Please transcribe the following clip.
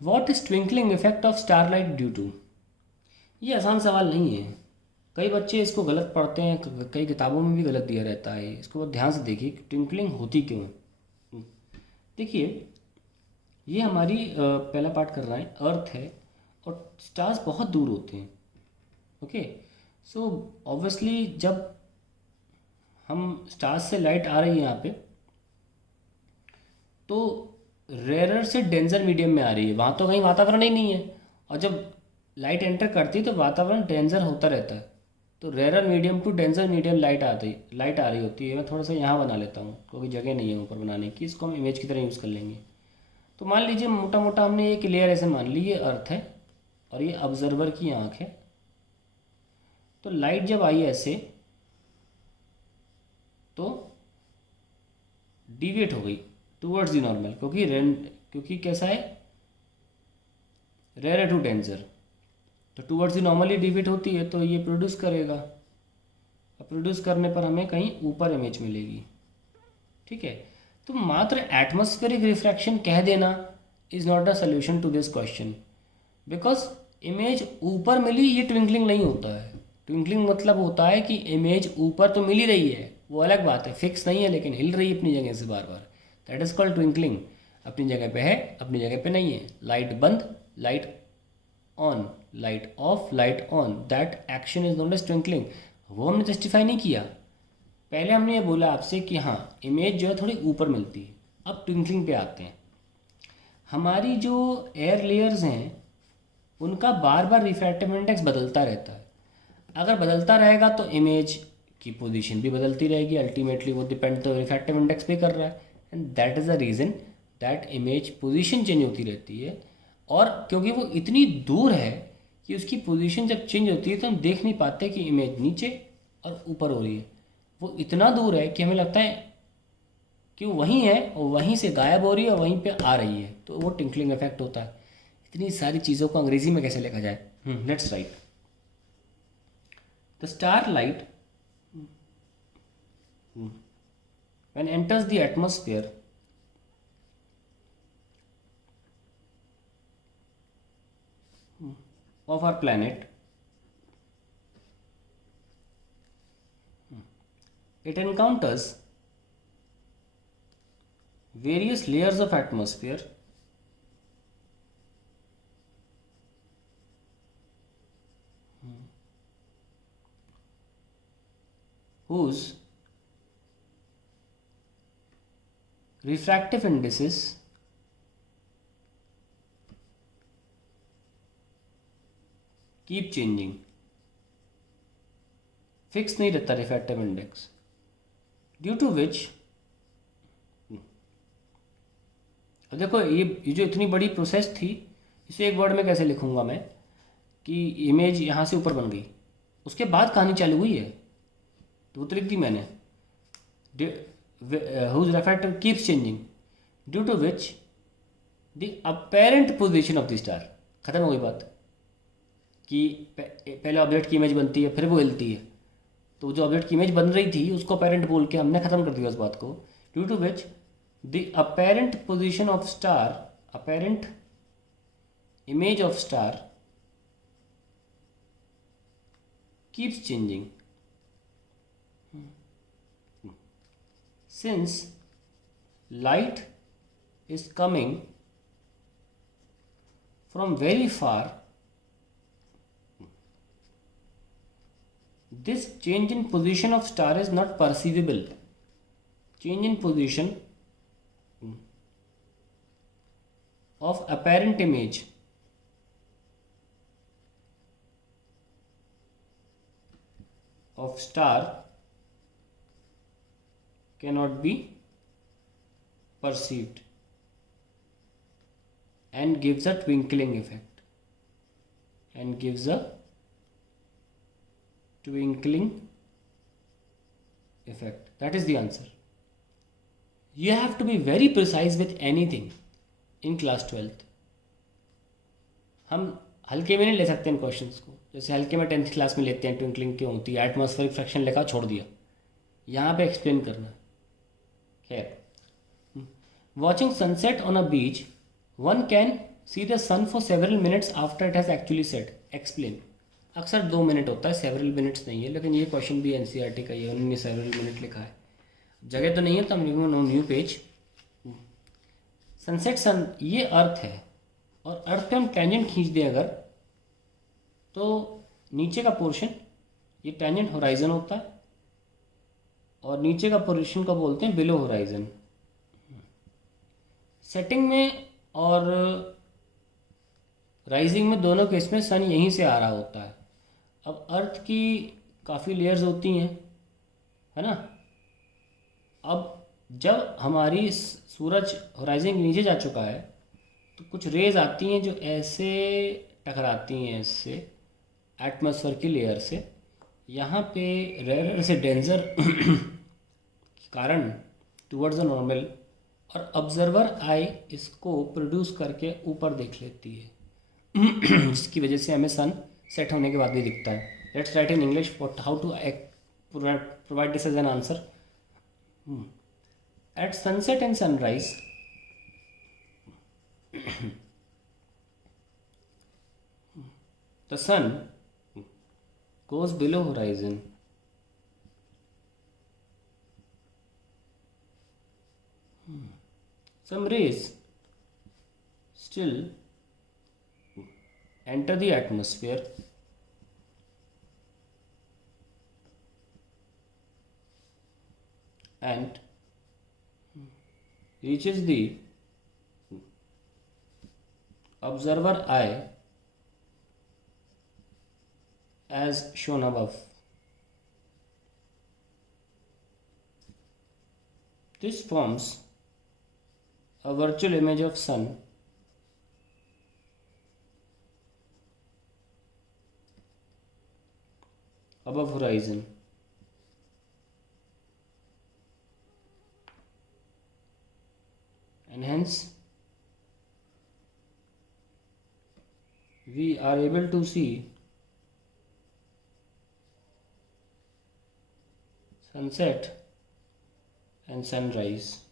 What is twinkling effect of starlight due to? ये आसान सवाल नहीं है। कई बच्चे इसको गलत पढ़ते हैं, कई किताबों में भी गलत दिया रहता है। इसको बहुत ध्यान से देखिए कि ट्विंकलिंग होती क्यों है। देखिए, ये हमारी पहला पार्ट कर रहा है, अर्थ है और स्टार्स बहुत दूर होते हैं। ओके, सो ऑब्वियसली जब हम स्टार्स से लाइट आ रही है यहाँ पे, तो रेयर से डेंजर मीडियम में आ रही है, वहाँ तो कहीं वातावरण ही नहीं है। और जब लाइट एंटर करती है तो वातावरण डेंजर होता रहता है। तो rare medium to danger medium light आ रही होती है। मैं थोड़ा सा यहाँ बना लेता हूँ क्योंकि जगह नहीं है ऊपर बनाने की, इसको हम इमेज की तरह यूज़ कर लेंगे। तो मान लीजिए मोटा मोटा हमने एक लेयर ऐसे मान ली, ये अर्थ है और ये ऑब्जर्वर की आँख है। तो लाइट जब आई ऐसे तो डिविएट हो गई टूवर्ड्स द नॉर्मल, क्योंकि कैसा है, रेयर टू डेंजर, तो towards the normal he deviate होती है, तो ये प्रोड्यूस करेगा। अब प्रोड्यूस करने पर हमें कहीं ऊपर इमेज मिलेगी। ठीक है, तो मात्र एटमॉस्फेरिक रिफ्रैक्शन कह देना is not a solution to this question, because image ऊपर मिली ये ट्विंकलिंग नहीं होता है। ट्विंकलिंग मतलब होता है कि इमेज ऊपर तो मिल ही रही है, वो अलग बात है, फिक्स नहीं है लेकिन हिल रही है अपनी जगह से बार बार। That is called twinkling. अपनी जगह पे है, अपनी जगह पे नहीं है। लाइट बंद, light on, light off, light on, that action is known as twinkling. वो हमने जस्टिफाई नहीं किया। पहले हमने ये बोला आपसे कि हाँ, इमेज जो है थोड़ी ऊपर मिलती है। अब ट्विंकलिंग पे आते हैं। हमारी जो एयर लेयर्स हैं उनका बार बार रिफ्रैक्टिव इंडेक्स बदलता रहता है। अगर बदलता रहेगा तो इमेज की पोजीशन भी बदलती रहेगी। अल्टीमेटली वो डिपेंड तो रिफ्रैक्टिव इंडेक्स पे कर रहा है, and that is the reason that image position change होती रहती है। और क्योंकि वो इतनी दूर है कि उसकी पोजीशन जब चेंज होती है तो हम देख नहीं पाते कि इमेज नीचे और ऊपर हो रही है। वो इतना दूर है कि हमें लगता है कि वो वहीं है और वहीं से गायब हो रही है और वहीं पे आ रही है, तो वो टिंकलिंग इफेक्ट होता है। इतनी सारी चीज़ों को अंग्रेजी में कैसे लिखा जाए? Let's write the star light when enters the atmosphere of our planet, it encounters various layers of atmosphere whose refractive indices keep changing। Fix नहीं रहता रिफ्रैक्टिव इंडेक्स, ड्यू टू विच, अब देखो ये जो इतनी बड़ी प्रोसेस थी, इसे एक वर्ड में कैसे लिखूंगा मैं कि इमेज यहाँ से ऊपर बन गई, उसके बाद कहानी चालू हुई है, तो वो तो लिख दी मैंने। whose refractive keeps changing due to which the apparent position of the star। खत्म हो गई बात कि पहले ऑब्जेक्ट की इमेज बनती है फिर वो हिलती है, तो जो ऑब्जेक्ट की इमेज बन रही थी उसको अपेरेंट बोल के हमने खत्म कर दिया उस बात को। Due to which the apparent position of star, apparent image of star keeps changing since light is coming from very far, this change in position of star is not perceivable। change in position of apparent image of star cannot be perceived and gives a twinkling effect, and gives a twinkling effect। That is the answer। You have to be very precise with anything in class 12th। हम हल्के में नहीं ले सकते इन questions को, जैसे हल्के में 10th क्लास में लेते हैं ट्विंकलिंग क्यों होती है, एटमॉस्फेरिक फ्रैक्शन लिखा छोड़ दिया, यहाँ पे एक्सप्लेन करना है। खैर, watching sunset on a beach, one can see the sun for several minutes after it has actually set, explain. अक्सर 2 मिनट होता है, सेवरल मिनट्स नहीं है, लेकिन ये क्वेश्चन भी एनसीईआरटी का ही है, उन्होंने सेवरल मिनट लिखा है। जगह तो नहीं है तो हम लिखेंगे न्यू पेज। सनसेट सन, ये अर्थ है, और अर्थ पे हम टेंजेंट खींच दें अगर, तो नीचे का पोर्शन, ये टेंजेंट होराइजन होता है, और नीचे का पोर्शन को बोलते हैं बिलो होराइजन। सेटिंग में और राइजिंग में दोनों केस में सन यहीं से आ रहा होता है। अब अर्थ की काफ़ी लेयर्स होती हैं, है ना। अब जब हमारी सूरज होराइजन के नीचे जा चुका है तो कुछ रेज आती हैं जो ऐसे टकराती हैं इससे, एटमॉस्फेयर की लेयर से। यहाँ पे रेयर से डेंजर के कारण टुवर्ड्स द नॉर्मल, और ऑब्जर्वर आई इसको प्रोड्यूस करके ऊपर देख लेती है जिसकी वजह से हमें सन सेट होने के बाद भी दिखता है। Let's write in English what how to provide this as an answer. At sunset and sunrise, the sun goes below horizon. Some rays still enter the atmosphere and reaches the observer eye as shown above. This forms a virtual image of sun above horizon. And hence we are able to see sunset and sunrise.